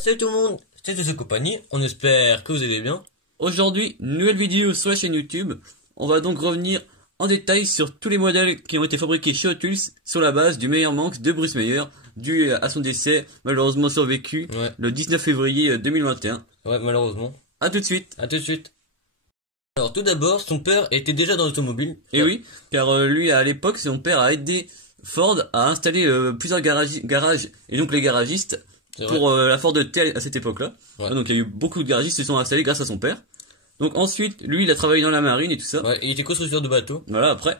Salut tout le monde, c'est de ce compagnie, on espère que vous allez bien. Aujourd'hui, nouvelle vidéo sur la chaîne YouTube. On va donc revenir en détail sur tous les modèles qui ont été fabriqués chez Hot Wheels sur la base du meilleur Manx de Bruce Meyer, dû à son décès, malheureusement survécu, le 19 février 2021. Ouais, malheureusement. A tout de suite. À tout de suite. Alors tout d'abord, son père était déjà dans l'automobile. Et oui, car lui à l'époque, son père a aidé Ford à installer plusieurs garages, et donc les garagistes pour la Ford T à cette époque-là. Ouais. Donc il y a eu beaucoup de garagistes qui se sont installés grâce à son père. Donc ensuite, lui il a travaillé dans la marine et tout ça. Ouais, il était constructeur de bateaux. Voilà, après.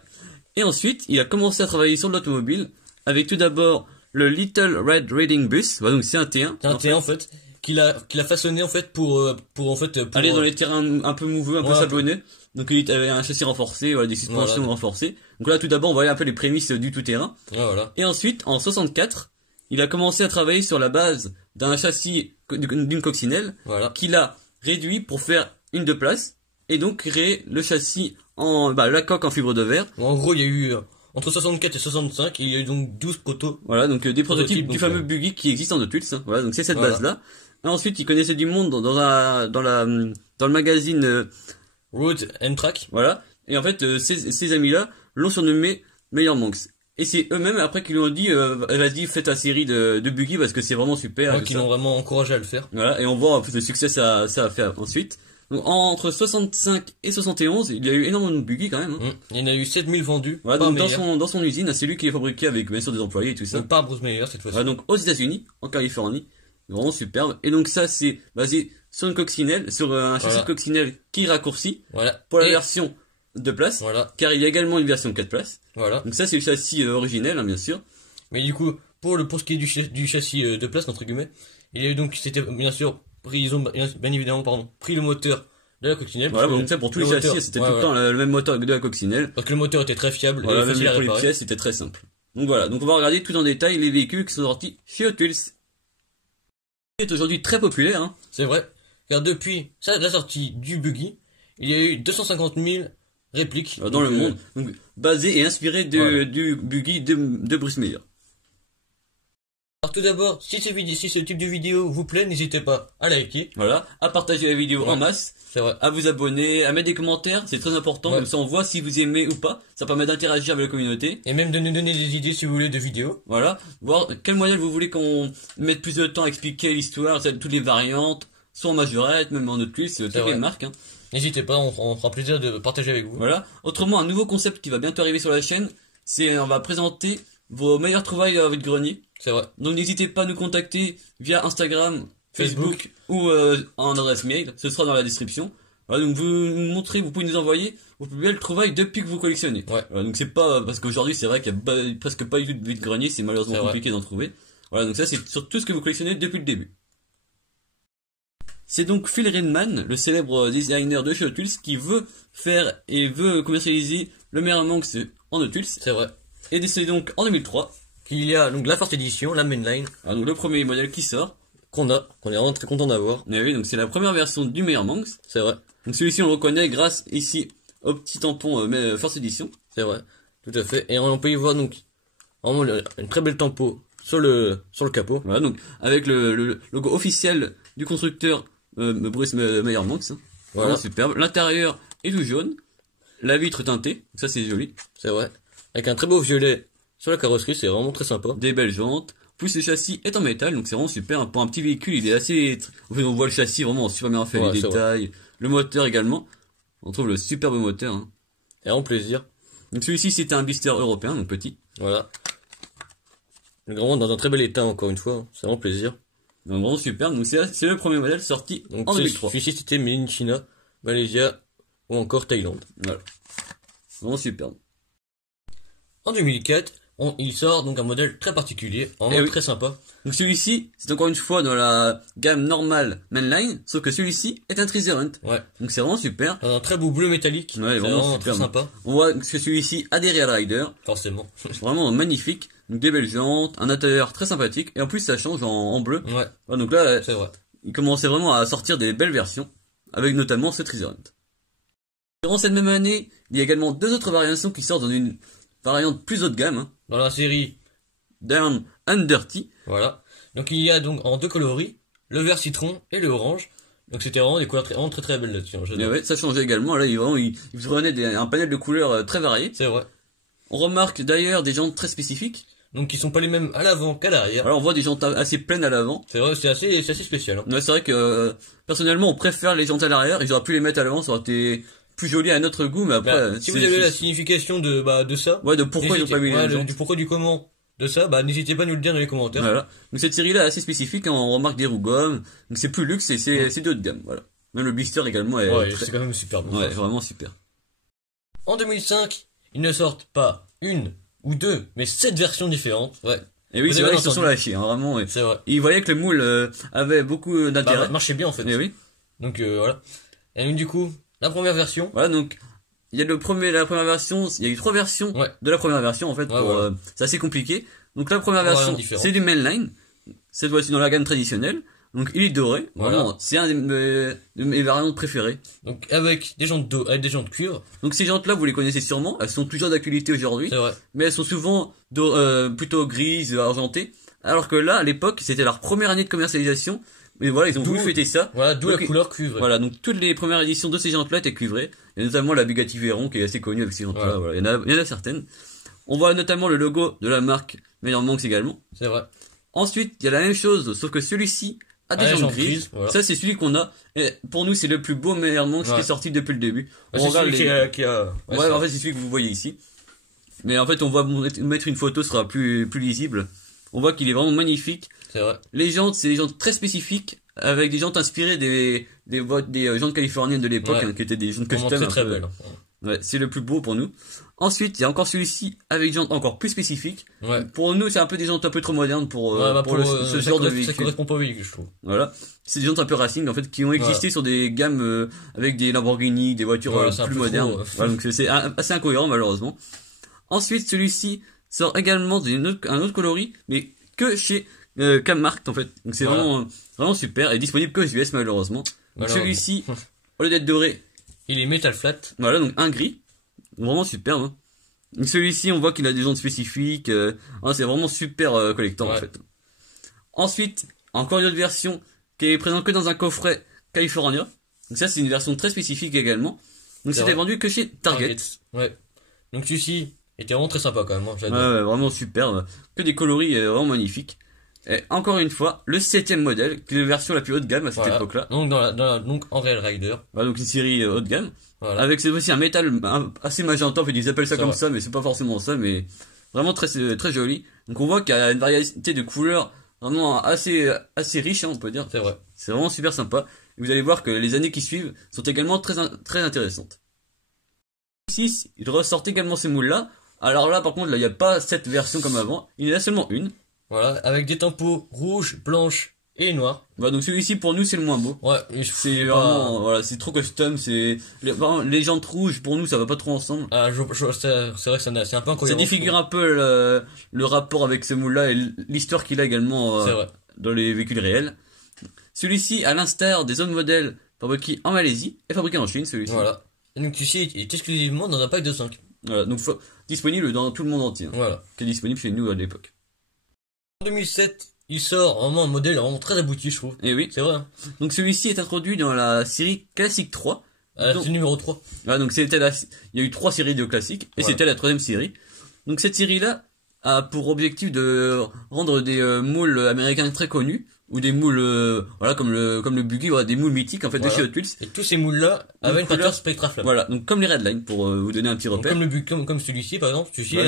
Et ensuite, il a commencé à travailler sur l'automobile avec tout d'abord le Little Red Reading Bus. Voilà, donc c'est un T1. C'est un T1 en fait. Qu'il a façonné en fait pour aller dans les terrains un peu mouveux, un peu sablonneux. Donc il avait un châssis renforcé, voilà, des suspensions renforcées. Donc là tout d'abord on voyait un peu les prémices du tout-terrain. Voilà. Et ensuite en 64, il a commencé à travailler sur la base d'un châssis d'une coccinelle qu'il a réduit pour faire une de place et donc créer le châssis en la coque en fibre de verre. En gros, il y a eu entre 64 et 65, il y a eu donc 12 poteaux. Voilà, donc des prototypes du fameux buggy qui existe en Hot Wheels, hein. Voilà, donc c'est cette base-là. Ensuite, il connaissait du monde dans le magazine Road and Track. Voilà. Et en fait, ces amis-là l'ont surnommé Meilleur Manx. Et c'est eux-mêmes après qui lui ont dit vas-y, fais ta série de buggy parce que c'est vraiment super. Ouais, qui l'ont vraiment encouragé à le faire. Voilà. Et on voit en fait le succès ça a fait ensuite. Donc entre 65 et 71, il y a eu énormément de buggy quand même. Hein. Il y en a eu 7000 vendus. Voilà, donc dans son usine, c'est lui qui est fabriqué avec bien sûr des employés et tout ça. Donc pas Bruce Meyer cette fois-ci. Voilà, donc aux États-Unis, en Californie. Vraiment superbe. Et donc ça c'est basé sur une coccinelle, sur un châssis de coccinelle qui raccourcit pour la version de place, car il y a également une version 4 places. Voilà. Donc ça c'est le châssis originel, hein, bien sûr. Mais du coup, pour ce qui est du châssis de place entre guillemets, il y a eu donc c'était bien sûr ils ont bien évidemment pris le moteur de la coccinelle. Voilà, donc ça pour tous les châssis c'était tout le temps le même moteur que de la coccinelle. Parce que le moteur était très fiable et facile à réparer. Pour les pièces c'était très simple. Donc voilà, donc on va regarder tout en détail les véhicules qui sont sortis chez Hot Wheels. Est aujourd'hui très populaire, hein. C'est vrai, car depuis la sortie du buggy, il y a eu 250 000 répliques dans le monde, donc basé et inspiré du buggy de Bruce Meyer. Alors tout d'abord, si ce type de vidéo vous plaît, n'hésitez pas à liker, à partager la vidéo en masse, à vous abonner, à mettre des commentaires, c'est très important, comme ça on voit si vous aimez ou pas, ça permet d'interagir avec la communauté. Et même de nous donner des idées si vous voulez de vidéos. Voilà, voir quel modèle vous voulez qu'on mette plus de temps à expliquer l'histoire, toutes les variantes, soit en majorette, même en Hot Wheels, toutes les marques. Hein. N'hésitez pas, on fera plaisir de partager avec vous. Voilà, autrement un nouveau concept qui va bientôt arriver sur la chaîne, c'est on va présenter vos meilleures trouvailles à votre grenier. C'est vrai. Donc n'hésitez pas à nous contacter via Instagram, Facebook ou en adresse mail, ce sera dans la description. Voilà, donc vous nous montrez, vous pouvez nous envoyer vos plus belles trouvailles depuis que vous collectionnez. Voilà, donc c'est pas parce qu'aujourd'hui c'est vrai qu'il y a presque pas du tout de vide-grenier, c'est malheureusement compliqué d'en trouver. Voilà, donc ça c'est sur tout ce que vous collectionnez depuis le début. C'est donc Phil Redman, le célèbre designer de chez Hot Wheels, qui veut faire et veut commercialiser le meilleur Manx en Hot Wheels. C'est vrai. Et c'est donc en 2003 qu'il y a donc la first edition, la mainline. Donc le premier modèle qui sort. Qu'on est vraiment très content d'avoir. Mais oui, donc c'est la première version du meilleur Manx. C'est vrai. Donc celui-ci on le reconnaît grâce ici au petit tampon first edition. C'est vrai. Tout à fait. Et on peut y voir donc vraiment une très belle tempo sur le capot. Voilà, donc avec le logo officiel du constructeur Bruce Meyer Manx. Hein. Voilà, superbe. L'intérieur est tout jaune. La vitre teintée, ça c'est joli. C'est vrai. Avec un très beau violet sur la carrosserie, c'est vraiment très sympa. Des belles jantes. Plus le châssis est en métal, donc c'est vraiment super. Pour un petit véhicule, il est assez... En fait, on voit le châssis vraiment super bien fait, les détails. Le moteur également. On trouve le superbe moteur. Hein. Et en plaisir. Donc celui-ci, c'était un blister européen, donc petit. Voilà. Vraiment dans un très bel état, encore une fois. Hein. C'est vraiment plaisir. Donc vraiment super. Donc c'est le premier modèle sorti en 2003. Celui-ci, c'était made in China, Malaysia ou encore Thaïlande. Voilà. Vraiment superbe. En 2004, il sort donc un modèle très particulier, vraiment très sympa. Donc celui-ci, c'est encore une fois dans la gamme normale mainline, sauf que celui-ci est un Treasure. Ouais. Donc c'est vraiment super. Dans un très beau bleu métallique. Ouais, vraiment super, très sympa. On voit que celui-ci a des Real Rider. Forcément. Vraiment magnifique. Donc des belles jantes, un intérieur très sympathique, et en plus ça change en bleu. Ouais. Donc là, c'est vrai. Il commençait vraiment à sortir des belles versions, avec notamment ce Treasure. Durant cette même année, il y a également deux autres variations qui sortent dans une variante plus haut de gamme. Hein. Dans la série Down and Dirty. Voilà. Donc il y a donc en deux coloris, le vert citron et le orange. Donc c'était vraiment des couleurs vraiment très très belles là-dessus. Ouais, ça changeait également. Là, il prenait un panel de couleurs très varié. C'est vrai. On remarque d'ailleurs des jantes très spécifiques. Donc qui sont pas les mêmes à l'avant qu'à l'arrière. Alors on voit des jantes assez pleines à l'avant. C'est vrai, c'est assez spécial. Hein. Ouais, c'est vrai que personnellement on préfère les jantes à l'arrière et j'aurais pu les mettre à l'avant, ça aurait été plus joli à notre goût, mais après... si vous avez la signification de ça... Ouais, de pourquoi ils ont pas mis les jantes. Du pourquoi du comment de ça, n'hésitez pas à nous le dire dans les commentaires. Voilà. Donc cette série-là est assez spécifique, hein, on remarque des roues gommes, donc c'est plus luxe et c'est de haut de gamme, voilà. Même le blister également est... Ouais, c'est quand même super bon. Ouais, vraiment super. En 2005, ils ne sortent pas une ou deux, mais 7 versions différentes. Ouais. Et oui, c'est vrai qu'ils se sont lâchés, hein, vraiment. Ouais. C'est vrai. Ils voyaient que le moule avait beaucoup d'intérêt. Marchait bien en fait. Et oui. Donc voilà. Et donc du coup, la première version. Voilà, donc il y a la première version, il y a eu 3 versions de la première version en fait. C'est assez compliqué. Donc la première version, c'est du mainline. Cette fois-ci dans la gamme traditionnelle. Donc il est doré. Vraiment, c'est un de mes variantes préférées. Donc avec des jantes cuivre. Donc ces jantes-là, vous les connaissez sûrement. Elles sont toujours d'actualité aujourd'hui. C'est vrai. Mais elles sont souvent plutôt grises, argentées. Alors que là, à l'époque, c'était leur première année de commercialisation. Mais voilà, ils ont voulu fêter ça. Voilà, d'où la couleur cuivrée. Voilà, donc toutes les premières éditions de ces jantes-là étaient cuivrées. Il y a notamment la Bugatti Veyron qui est assez connue avec ces jantes-là. Voilà. Il y en a certaines. On voit notamment le logo de la marque Meilleur Manx également. C'est vrai. Ensuite, il y a la même chose, sauf que celui-ci a des jantes grises. Voilà. Ça, c'est celui qu'on a. Et pour nous, c'est le plus beau Meilleur Manx qui est sorti depuis le début. On regarde qui a... Ouais, en fait, c'est celui que vous voyez ici. Mais en fait, on va mettre une photo, ce sera plus lisible. On voit qu'il est vraiment magnifique. C'est vrai. Les jantes, c'est des jantes très spécifiques, avec des jantes inspirées des jantes californiennes de l'époque, hein, qui étaient des jantes custom. Très belles. Ouais, c'est le plus beau pour nous. Ensuite, il y a encore celui-ci avec des jantes encore plus spécifiques. Ouais. Pour nous, c'est un peu des jantes un peu trop modernes pour ce genre de véhicule. Ça correspond pas au véhicule, je trouve. Voilà. C'est des jantes un peu racing, en fait, qui ont existé sur des gammes avec des Lamborghini, des voitures plus modernes. Voilà, donc c'est assez incohérent, malheureusement. Ensuite, celui-ci sort également un autre coloris, mais que chez Cammarkt, en fait. Donc c'est vraiment super, et disponible que aux US, malheureusement. Donc celui-ci, au lieu d'être doré, il est metal flat. Voilà, donc un gris. Vraiment superbe. Hein. Donc celui-ci, on voit qu'il a des jantes spécifiques. C'est vraiment super collector en fait. Ensuite, encore une autre version qui est présente que dans un coffret California. Donc ça, c'est une version très spécifique également. Donc c'était vendu que chez Target. Ouais. Donc celui-ci était vraiment très sympa quand même. Hein, ouais, vraiment superbe. Que des coloris vraiment magnifiques. Et encore une fois, le 7ème modèle, qui est la version la plus haut de gamme à cette époque-là. Donc donc en Rail Rider. Voilà, donc une série haut de gamme. Voilà. Avec cette fois-ci un métal assez magenta, en fait ils appellent ça comme ça, mais c'est pas forcément ça, mais vraiment très joli. Donc on voit qu'il y a une variété de couleurs vraiment assez riche, hein, on peut dire. C'est vrai. C'est vraiment super sympa. Et vous allez voir que les années qui suivent sont également très intéressantes. Ici, il ressort également ces moules-là. Alors là, par contre, là, il n'y a pas cette version comme avant. Il y en a seulement une. Voilà, avec des tampons rouges, blanches et noirs. Bah donc celui-ci pour nous c'est le moins beau. Ouais, c'est vraiment voilà, c'est trop custom, c'est les jantes rouges pour nous ça va pas trop ensemble. Ah, c'est vrai que c'est un peu incohérent. Ça défigure un peu le rapport avec ce moule-là et l'histoire qu'il a également dans les véhicules réels. Celui-ci, à l'instar des autres modèles fabriqués en Malaisie, est fabriqué en Chine celui-ci. Voilà. Et donc celui-ci est exclusivement dans un pack de 5. Voilà, donc disponible dans tout le monde entier. Hein, voilà. Qui est disponible chez nous à l'époque. En 2007, il sort vraiment un modèle vraiment très abouti, je trouve. Et oui. C'est vrai. Hein. Donc celui-ci est introduit dans la série Classic 3. C'est numéro 3. Ah, donc il y a eu 3 séries de classiques, et c'était la 3ème série. Donc cette série-là a pour objectif de rendre des moules américains très connus, ou des moules, voilà, comme le Buggy, voilà, des moules mythiques, en fait, de chez Hot Wheels. Et tous ces moules-là avaient une peinture SpectraFlamme. Voilà, donc comme les Redline, pour vous donner un petit repère. Donc, comme le Buggy, comme celui-ci, par exemple, celui-ci,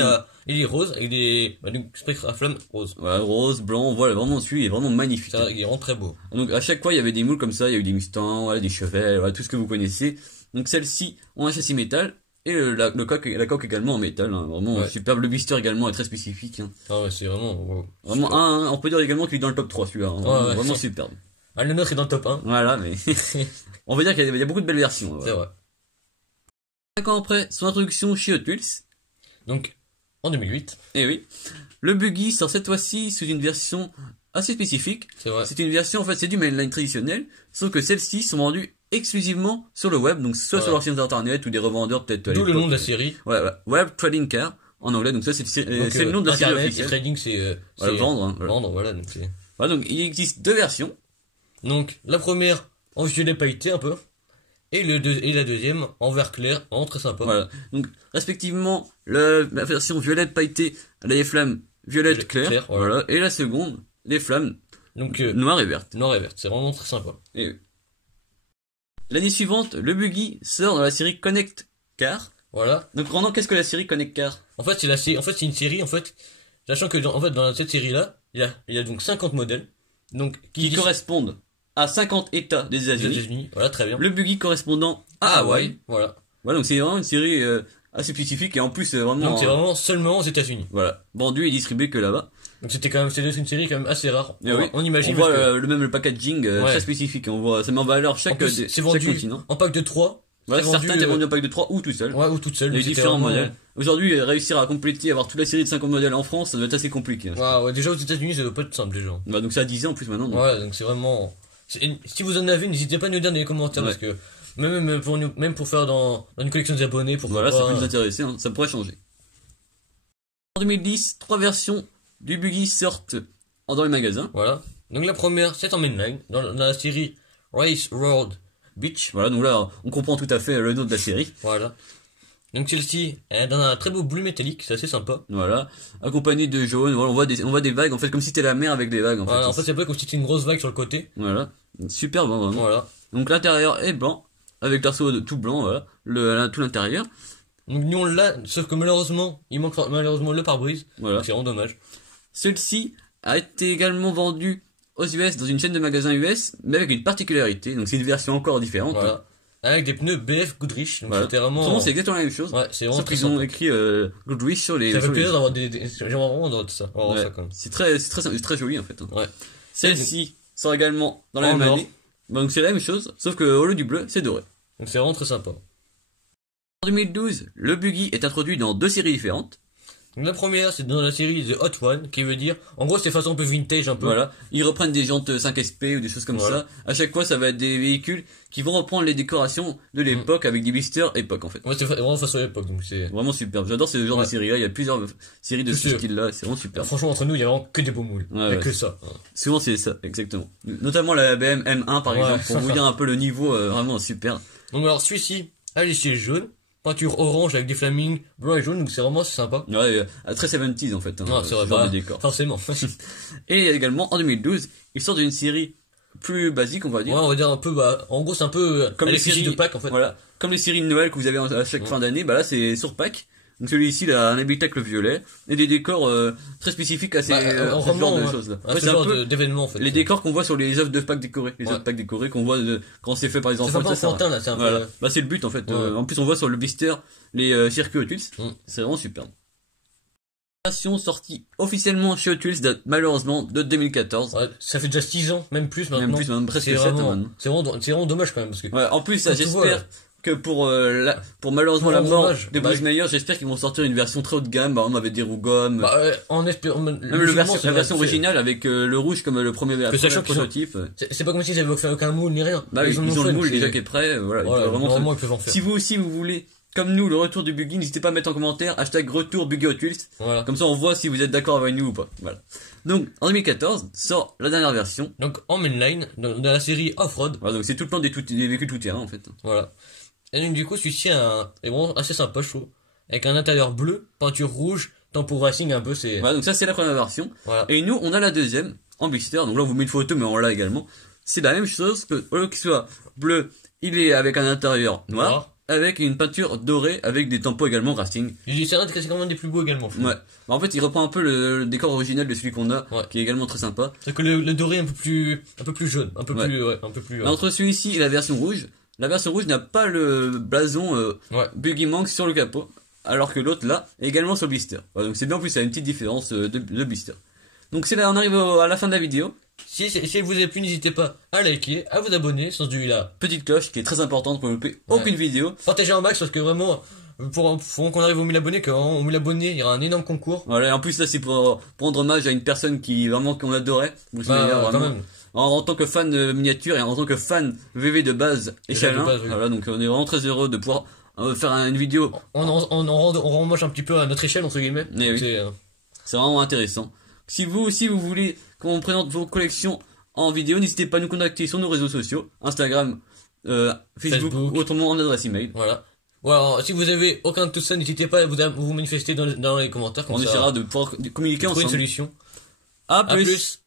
il est rose, avec des SpectraFlamme rose. Voilà, rose, blanc, voilà, vraiment, celui est vraiment magnifique. Ça, il est vraiment très beau. Donc, à chaque fois, il y avait des moules comme ça, il y a eu des Mustangs, voilà, des Chevelles, voilà, tout ce que vous connaissez. Donc, celle-ci ont un châssis métal. Et la coque également en métal, hein, vraiment superbe. Le blister également est très spécifique. Hein. Ah ouais, c'est vraiment... Vraiment on peut dire également qu'il est dans le top 3 celui-là. Hein, vraiment superbe. Ah, le nôtre est dans le top 1. Voilà, mais on va dire qu'il y a beaucoup de belles versions. C'est vrai. 5 ans après son introduction chez Hot Wheels. Donc, en 2008. Et oui. Le Buggy sort cette fois-ci sous une version assez spécifique. C'est vrai. C'est une version, en fait, c'est du mainline traditionnel. Sauf que celles-ci sont vendues exclusivement sur le web, donc soit sur leur site internet ou des revendeurs peut-être. D'où le nom de la série. Web Trading Car en anglais, donc ça c'est le nom de la série officielle. Trading c'est vendre. Hein, vendre, voilà. Donc il existe 2 versions. Donc, la première en violet pailleté un peu. Et la deuxième en vert clair, vraiment très sympa. Voilà. Donc, respectivement, la version violette pailletée, elle a les flammes violette clair, voilà. Et la seconde, les flammes donc, noires et vertes. Noires et vertes, c'est vraiment très sympa. Et l'année suivante, le buggy sort dans la série Connect Car. Voilà. Donc, Ronan, qu'est-ce que la série Connect Car? En fait, c'est une série, en fait, sachant que dans cette série-là, il y a donc 50 modèles. Donc, qui correspondent à 50 États des États-Unis. Voilà, très bien. Le buggy correspondant à Hawaï. Voilà. Voilà, donc c'est vraiment une série assez spécifique et en plus vraiment. Donc c'est vraiment seulement aux États-Unis. Voilà, vendu et distribué que là-bas. Donc c'était une série quand même assez rare. On imagine. On voit le packaging très spécifique. On voit, ça met en valeur chaque continent. En pack de 3. Voilà, certains étaient vendus en pack de 3 ou tout seul. Ouais, ou tout seul. Il y a différents modèles. Aujourd'hui, réussir à compléter, avoir toute la série de 50 modèles en France, ça doit être assez compliqué. Ouais, déjà aux États-Unis, ça doit pas être simple déjà. Bah, donc ça a 10 ans en plus maintenant. Ouais, donc c'est vraiment. Si vous en avez, n'hésitez pas à nous dire dans les commentaires parce que même pour faire dans une collection des abonnés, voilà, ça peut nous intéresser, hein, ça pourrait changer. En 2010, 3 versions du buggy sortent dans les magasins. Voilà. Donc la première, c'est en mainline, dans la série Race Road Beach. Voilà, donc là, on comprend tout à fait le nom de la série. Voilà. Donc celle-ci, elle est dans un très beau bleu métallique, c'est assez sympa. Voilà, accompagné de jaune, voilà, on voit des vagues, en fait, comme si c'était la mer avec des vagues, en fait. Voilà, en fait, c'est pas comme si c'était une grosse vague sur le côté. Voilà, super blanc, vraiment. Voilà. Donc l'intérieur est blanc, avec l'arceau tout blanc, voilà, tout l'intérieur. Donc nous on l'a, sauf que malheureusement, il manque malheureusement le pare-brise. Voilà. C'est vraiment dommage. Celle-ci a été également vendue aux US dans une chaîne de magasins US, mais avec une particularité, donc c'est une version encore différente. Voilà. Avec des pneus BF Goodrich, donc voilà. C'était vraiment. C'est exactement la même chose. Ouais, c'est vraiment sauf qu'ils ont écrit Goodrich sur les. Ça fait plaisir d'avoir j'aimerais vraiment d'avoir ça. Ouais. Ça quand même. C'est très joli en fait. Hein. Ouais. Celle-ci sort également dans la même année. Donc c'est la même chose, sauf que au lieu du bleu, c'est doré. Donc c'est vraiment très sympa. En 2012, le buggy est introduit dans 2 séries différentes. Donc la première, c'est dans la série The Hot One, qui veut dire, en gros, c'est façon un peu vintage, un peu. Voilà. Ils reprennent des jantes 5SP ou des choses comme ça. À chaque fois, ça va être des véhicules qui vont reprendre les décorations de l'époque avec des blisters époque, en fait. Ouais, c'est vraiment façon époque, donc c'est. Vraiment super. J'adore ce genre de série-là. Il y a plusieurs séries de ce style-là. C'est vraiment super. Franchement, entre nous, il y a vraiment que des beaux moules. Il y a que ça. Souvent, c'est ça, exactement. Notamment la BM M1, par exemple, pour vous dire un peu le niveau, vraiment super. Donc alors, celui-ci, a les cils jaunes. Peinture orange avec des flamings blanc et jaune, donc c'est vraiment sympa. Ouais, très 70s en fait. Hein, c'est vrai, genre de décor. Forcément. Et également en 2012, il sort d'une série plus basique, on va dire. Ouais, on va dire un peu, en gros c'est un peu comme les séries de Pâques en fait. Voilà, comme les séries de Noël que vous avez à chaque fin d'année, bah là c'est sur Pâques. Donc celui-ci il a un habitacle violet et des décors très spécifiques à ces genre de choses là. C'est un peu d'événements en fait. Les décors qu'on voit sur les œuvres de Pâques décorées, les œuvres Pâques décorées qu'on voit quand c'est fait par les enfants. C'est un là, c'est un peu. Bah c'est le but en fait. En plus on voit sur le blister les circuits Hot Wheels. C'est vraiment superbe. Sortie officiellement chez Hot Wheels date malheureusement de 2014. Ouais, ça fait déjà 6 ans, même plus maintenant. Même plus, même presque 7 ans maintenant. C'est vraiment dommage quand même parce que. Ouais, en plus ça j'espère que pour malheureusement la mort de Bruce Meyer, j'espère qu'ils vont sortir une version très haut de gamme, on avait des roues gomme. En espérant même la version originale avec le rouge comme le premier prototype. C'est pas comme s'ils avaient fait aucun moule ni rien. Bah ils ont le moule déjà qui est prêt, voilà, vraiment ils peuvent en faire. Si vous aussi vous voulez comme nous le retour du buggy, n'hésitez pas à mettre en commentaire #retour buggy Hot Wheels. Voilà. Comme ça on voit si vous êtes d'accord avec nous ou pas. Voilà. Donc en 2014 sort la dernière version. Donc en mainline dans la série Off-Road. Voilà, donc c'est tout le temps des véhicules tout terrain en fait. Voilà. Et donc du coup celui-ci est vraiment assez sympa je trouve. Avec un intérieur bleu, peinture rouge, tempo racing un peu c'est. Voilà, donc ça c'est la première version. Voilà. Et nous on a la deuxième en blister. Donc là on vous met une photo mais on l'a également. C'est la même chose que au lieu qu'il soit bleu, il est avec un intérieur noir. Avec une peinture dorée avec des tampons également racing. C'est quand même des plus beaux également. Ouais. En fait, il reprend un peu le décor original de celui qu'on a, qui est également très sympa. C'est que le doré est un peu plus jaune, un peu plus. Entre celui-ci et la version rouge, n'a pas le blason Buggy Manx sur le capot, alors que l'autre là est également sur le blister. Ouais, donc c'est bien, en plus il y a une petite différence de blister. Donc c'est là, on arrive à la fin de la vidéo. Si vous avez plu, n'hésitez pas à liker, à vous abonner, sans du la petite cloche qui est très importante pour ne louper aucune vidéo. Partagez un max parce que vraiment, pour qu'on arrive aux 1000 abonnés, quand 1000 abonnés, il y aura un énorme concours. Voilà, et en plus là c'est pour rendre hommage à une personne qu'on adorait. En tant que fan miniature et en tant que fan VV de base et Chalin. Voilà, donc on est vraiment très heureux de pouvoir faire une vidéo. On rend hommage un petit peu à notre échelle entre guillemets. C'est vraiment intéressant. Si vous aussi vous voulez qu'on présente vos collections en vidéo, n'hésitez pas à nous contacter sur nos réseaux sociaux, Instagram, Facebook, ou autrement en adresse email. Voilà. Ou alors, si vous avez aucun de tout ça, n'hésitez pas à vous manifester dans les commentaires. On essaiera de pouvoir communiquer ensemble. Trouver une solution. À plus.